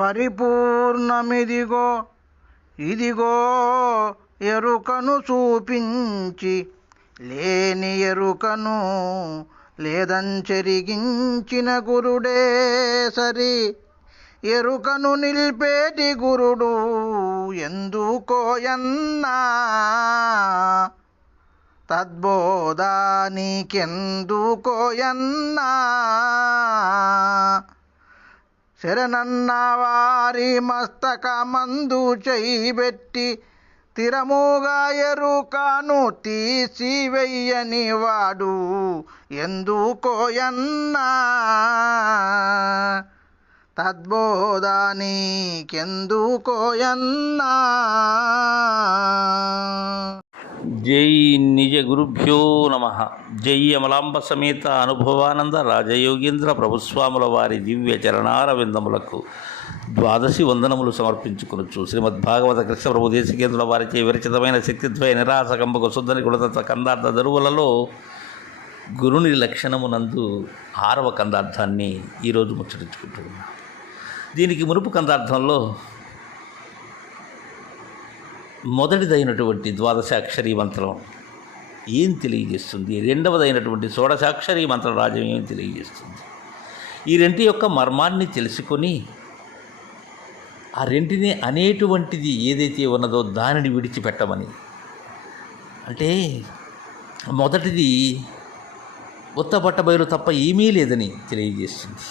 పరిపూర్ణమిదిగో ఇదిగో ఎరుకను చూపించి లేని ఎరుకను లేదంచెరిగించిన గురుడే సరి. ఎరుకను నిలిపేటి గురుడు ఎందుకోయన్నా తద్బోధ నీకెందుకోయన్నా శరణన్న వారి మస్తక మందు చేయిబెట్టి తిరముగా ఎరుకను తీసివెయ్యని వాడు ఎందుకోయన్నా తద్బోధానికెందుకోయన్నా జై నిజ గురుభ్యో నమ. జై అమలాంబ సమేత అనుభవానంద రాజయోగేంద్ర ప్రభుస్వాముల వారి దివ్య చరణారవిందములకు ద్వాదశి వందనములు సమర్పించుకునొచ్చు శ్రీమద్భాగవత కృష్ణ ప్రభు దేశికేంద్రుల వారిచే విరచితమైన శక్తిద్వయ నిరాశకంబకు శుద్ధని కులతత్వ కందార్థ దరువులలో గురుని లక్షణమునందు ఆరవ కందార్థాన్ని ఈరోజు ముచ్చరించుకుంటున్నాం దీనికి మునుపు కందార్థంలో మొదటిదైనటువంటి ద్వాదశాక్షరీ మంత్రం ఏం తెలియజేస్తుంది? రెండవదైనటువంటి షోడశాక్షరీ మంత్ర రాజ్యం ఏం తెలియజేస్తుంది? ఈ రెంటి యొక్క మర్మాన్ని తెలుసుకొని ఆ రెంటిని అనేటువంటిది ఏదైతే ఉన్నదో దానిని విడిచిపెట్టమని. అంటే మొదటిది ఉత్తపట్ట బయలు తప్ప ఏమీ లేదని తెలియజేస్తుంది.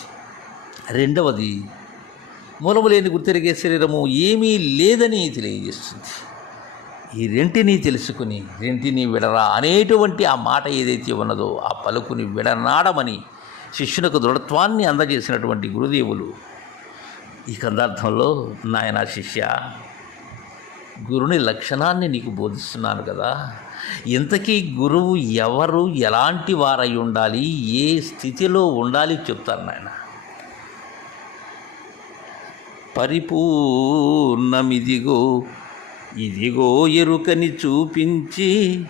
రెండవది మూలము లేని గుర్తెరిగే శరీరము ఏమీ లేదని తెలియజేస్తుంది. ఈ రెంటిని తెలుసుకుని రెంటిని విడరా అనేటువంటి ఆ మాట ఏదైతే ఉన్నదో ఆ పలుకుని విడనాడమని శిష్యునకు దృఢత్వాన్ని అందజేసినటువంటి గురుదేవులు. ఈ కందార్థంలో నాయన శిష్య గురుని లక్షణాన్ని నీకు బోధిస్తున్నాను కదా. ఇంతకీ గురువు ఎవరు ఎలాంటి వారై ఉండాలి ఏ స్థితిలో ఉండాలి చెప్తాను నాయన. పరిపూర్ణమిదిగో ఇదిగో ఎరుకని చూపించి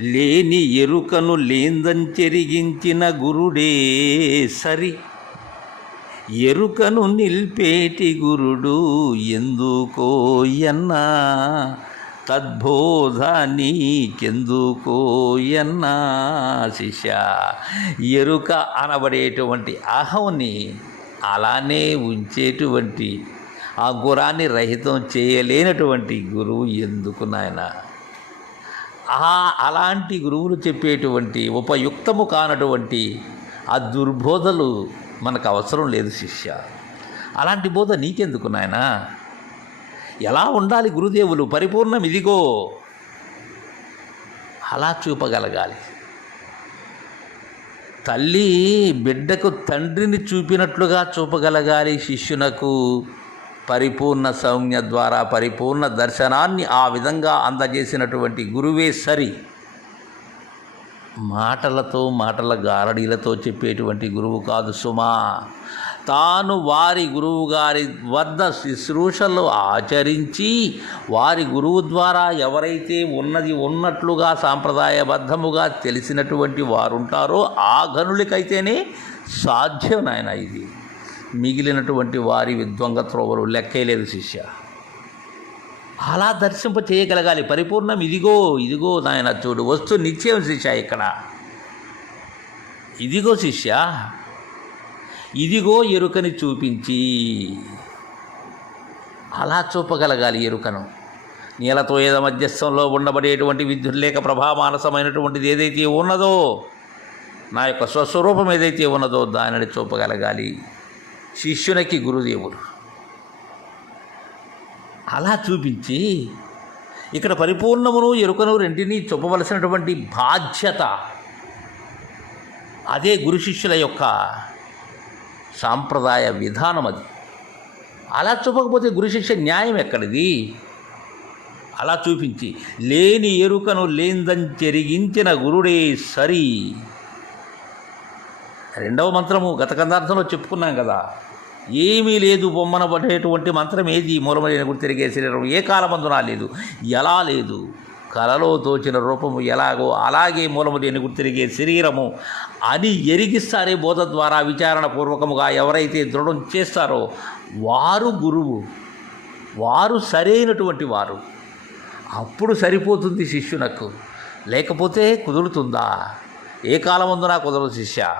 లేని ఎరుకను లేందంచెరిగించిన గురుడే సరి. ఎరుకను నిల్పేటి గురుడు ఎందుకోయన్నా తద్బోధ నీకెందుకోయన్నా శిష్య? ఎరుక అనబడేటువంటి అహంని అలానే ఉంచేటువంటి ఆ గురాన్ని రహితం చేయలేనటువంటి గురువు ఎందుకు నాయన? ఆ అలాంటి గురువులు చెప్పేటువంటి ఉపయుక్తము కానటువంటి ఆ దుర్బోధలు మనకు అవసరం లేదు శిష్య. అలాంటి బోధ నీకెందుకు నాయన? ఎలా ఉండాలి గురుదేవులు? పరిపూర్ణం ఇదిగో. అలా చూపగలగాలి. తల్లి బిడ్డకు తండ్రిని చూపినట్లుగా చూపగలగాలి శిష్యునకు. పరిపూర్ణ సౌమ్య ద్వారా పరిపూర్ణ దర్శనాన్ని ఆ విధంగా అందజేసినటువంటి గురువే సరి. మాటలతో మాటల గారడీలతో చెప్పేటువంటి గురువు కాదు సుమా. తాను వారి గురువు గారి వద్ద శుశ్రూషలు ఆచరించి వారి గురువు ద్వారా ఎవరైతే ఉన్నది ఉన్నట్లుగా సాంప్రదాయబద్ధముగా తెలిసినటువంటి వారుంటారో ఆ గనులకైతేనే సాధ్యం నాయన ఇది. మిగిలినటువంటి వారి విద్వంగ త్రోవలు లెక్కేలేదు శిష్య. అలా దర్శింప చేయగలగాలి. పరిపూర్ణం ఇదిగో ఇదిగో నాయన చూడు వస్తు నిత్యం శిష్య ఇక్కడ. ఇదిగో శిష్య ఇదిగో ఎరుకని చూపించి. అలా చూపగలగాలి ఎరుకను. నీలతో ఏద మధ్యస్థంలో ఉండబడేటువంటి విద్యుల్లేఖ ప్రభామానసమైనటువంటిది ఏదైతే ఉన్నదో నా యొక్క స్వస్వరూపం ఏదైతే ఉన్నదో దానిని చూపగలగాలి. శిష్యునికి గురుదేవులు అలా చూపించి ఇక్కడ పరిపూర్ణమును ఎరుకను రెంటిని చూపవలసినటువంటి బాధ్యత అదే గురు శిష్యుల యొక్క సాంప్రదాయ విధానం అది. అలా చూపకపోతే గురు శిష్య న్యాయం ఎక్కడిది? అలా చూపించి లేని ఎరుకను లేందంచెరిగించిన గురుడే సరి. రెండవ మంత్రము గత కందార్థంలో చెప్పుకున్నాం కదా. ఏమీ లేదు బొమ్మన పడేటువంటి మంత్రం ఏది? మూలమైన గుర్తు తిరిగే శరీరం ఏ కాలమందునా లేదు. ఎలా లేదు? కలలో తోచిన రూపము ఎలాగో అలాగే మూలము లేని గుర్తిరిగే శరీరము అని ఎరిగిస్తారే బోధ ద్వారా విచారణ పూర్వకముగా ఎవరైతే దృఢం చేస్తారో వారు గురువు. వారు సరైనటువంటి వారు. అప్పుడు సరిపోతుంది శిష్యునకు. లేకపోతే కుదురుతుందా? ఏ కాలమందునా కుదరదు శిష్య.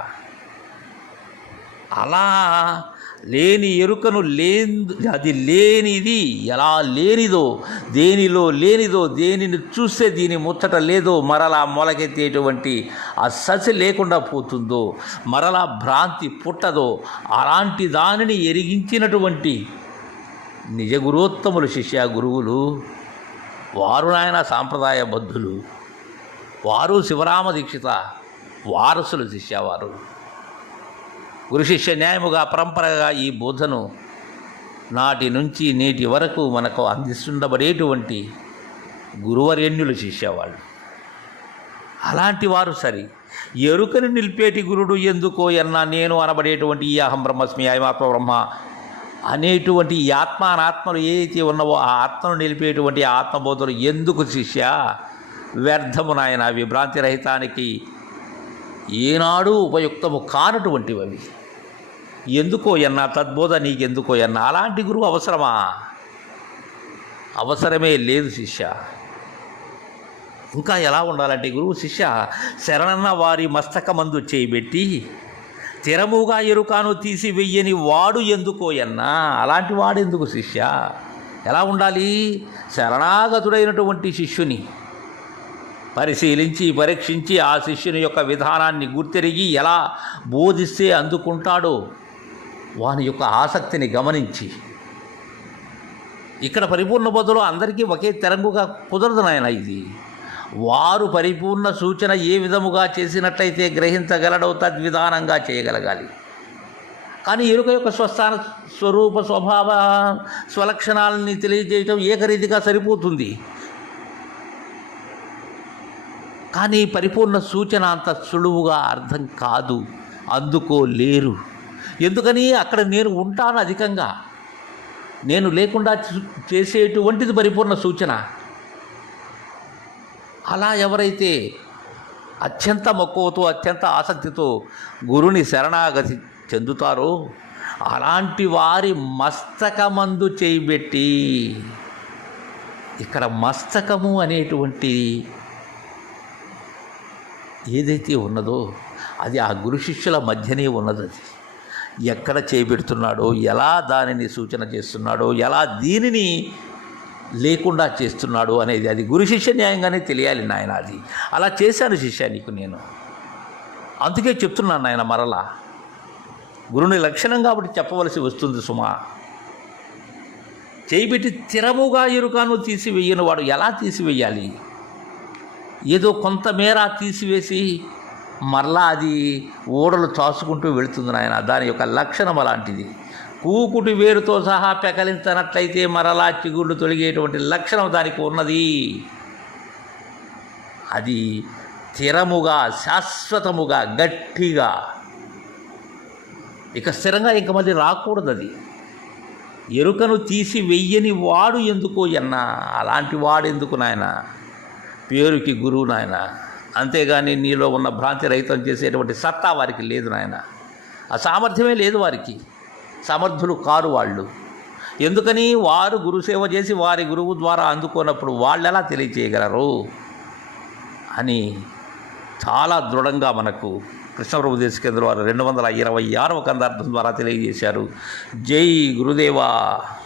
అలా లేని ఎరుకను లేని అది లేనిది ఎలా లేనిదో దేనిలో లేనిదో దేనిని చూస్తే దీని ముచ్చట లేదో మరలా మొలకెత్తేటువంటి ఆ ససి లేకుండా పోతుందో మరలా భ్రాంతి పుట్టదో అలాంటి దానిని ఎరిగించినటువంటి నిజ గురోత్తములు శిష్య గురువులు వారు నాయన సాంప్రదాయ బద్ధులు వారు శివరామ దీక్షిత వారసులు శిష్యవారు. గురు శిష్య న్యాయముగా పరంపరగా ఈ బోధను నాటి నుంచి నేటి వరకు మనకు అందిస్తుండబడేటువంటి గురువరేణ్యులు శిష్యవాళ్ళు అలాంటి వారు సరి. ఎరుకను నిలిపేటి గురుడు ఎందుకో ఎన్నా నేను అనబడేటువంటి ఈ అహం బ్రహ్మస్మి అయమాత్మ బ్రహ్మ అనేటువంటి ఈ ఆత్మ అనాత్మలు ఏదైతే ఉన్నావో ఆ ఆత్మను నిలిపేటువంటి ఆత్మబోధలు ఎందుకు శిష్య? వ్యర్థము నాయన విభ్రాంతి రహితానికి ఏనాడూ ఉపయుక్తము కానటువంటివి అవి ఎందుకోయన్నా తద్బోధ నీకెందుకోయన్నా అలాంటి గురువు అవసరమా? అవసరమే లేదు శిష్య. ఇంకా ఎలా ఉండాలంటే గురువు శిష్య శరణన్న వారి మస్తకమందు చేయబెట్టి తిరముగా ఎరుకాను తీసి వెయ్యని వాడు ఎందుకోయన్నా అలాంటి వాడు ఎందుకు శిష్య? ఎలా ఉండాలి? శరణాగతుడైనటువంటి శిష్యుని పరిశీలించి పరీక్షించి ఆ శిష్యుని యొక్క విధానాన్ని గుర్తెరిగి ఎలా బోధిస్తే అందుకుంటాడో వాని యొక్క ఆసక్తిని గమనించి. ఇక్కడ పరిపూర్ణ బదులు అందరికీ ఒకే తెరంగుగా కుదరదు నాయన ఇది. వారు పరిపూర్ణ సూచన ఏ విధముగా చేసినట్లయితే గ్రహించగలడో తద్విధానంగా చేయగలగాలి. కానీ ఎరుక యొక్క స్వస్థాన స్వరూప స్వభావ స్వలక్షణాలని తెలియజేయటం ఏకరీతిగా సరిపోతుంది. కానీ పరిపూర్ణ సూచన అంత సులువుగా అర్థం కాదు. అందుకోలేరు ఎందుకని అక్కడ నేను ఉంటాను అధికంగా. నేను లేకుండా చేసేటువంటిది పరిపూర్ణ సూచన. అలా ఎవరైతే అత్యంత మక్కువతో అత్యంత ఆసక్తితో గురుని శరణాగతి చెందుతారో అలాంటి వారి మస్తకమందు చేయిబెట్టి ఇక్కడ మస్తకము అనేటువంటి ఏదైతే ఉన్నదో అది ఆ గురు శిష్యుల మధ్యనే ఉన్నది ఎక్కడ చేపెడుతున్నాడో ఎలా దానిని సూచన చేస్తున్నాడో ఎలా దీనిని లేకుండా చేస్తున్నాడు అనేది అది గురు శిష్య న్యాయంగానే తెలియాలి నాయన అది. అలా చేశాను శిష్య నీకు నేను. అందుకే చెప్తున్నాను నాయన మరలా. గురుని లక్షణం కాబట్టి చెప్పవలసి వస్తుంది సుమా. చేయిబెట్టి తిరముగా ఎరుకను తీసివేయని వాడు ఎలా తీసివేయాలి? ఏదో కొంతమేర తీసివేసి మరలా అది ఓడలు చాసుకుంటూ వెళుతుంది నాయన. దాని యొక్క లక్షణం అలాంటిది. కూకుటి వేరుతో సహా పెకలించనట్లయితే మరలా చిగుళ్ళు తొలగేటువంటి లక్షణం దానికి ఉన్నది. అది స్థిరముగా శాశ్వతముగా గట్టిగా. ఇక స్థిరంగా ఇంక మళ్ళీ రాకూడదు అది. ఎరుకను తీసి వెయ్యని వాడు ఎందుకో అన్న అలాంటి వాడు ఎందుకు నాయన? పేరుకి గురువు నాయన. అంతేగాని నీలో ఉన్న భ్రాంతి రహితం చేసేటువంటి సత్తా వారికి లేదు నాయన. ఆ సామర్థ్యమే లేదు వారికి. సమర్థులు కారు వాళ్ళు. ఎందుకని వారు గురుసేవ చేసి వారి గురువు ద్వారా అందుకున్నప్పుడు వాళ్ళు ఎలా తెలియచేయగలరు? అని చాలా దృఢంగా మనకు కృష్ణప్రభు దేశ కేంద్రం వారు రెండు వందల ఇరవై ఆరవ కందార్థం ద్వారా తెలియజేశారు. జై గురుదేవా!